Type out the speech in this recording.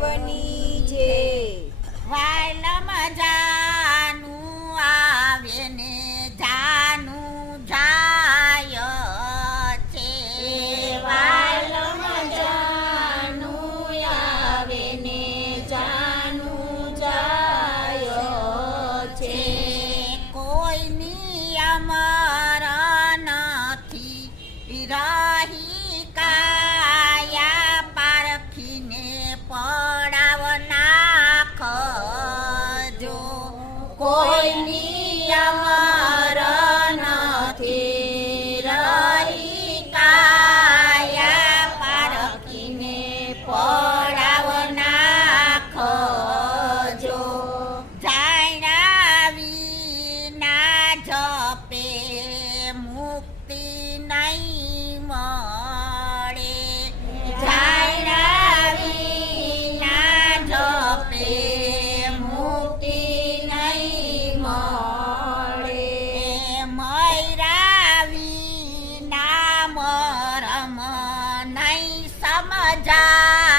બની છે વાયલમ જાનું આવે ને જાનું જાય છે વાલમ જાનું આવે ને જાનું જાય છે કોઈની અમર નથી રહી કાયા પારખીને પડાવ નાખજો કોઈની અમર નથી રહી કાયા પારખીને પડાવ નાખજો જાણ્યા વિના જપે મુક્તિ નહીં મળે જાણ્યા વિના જપે મુક્તિ નહીં મળે મયરા વિના મરમ નહીં સમજા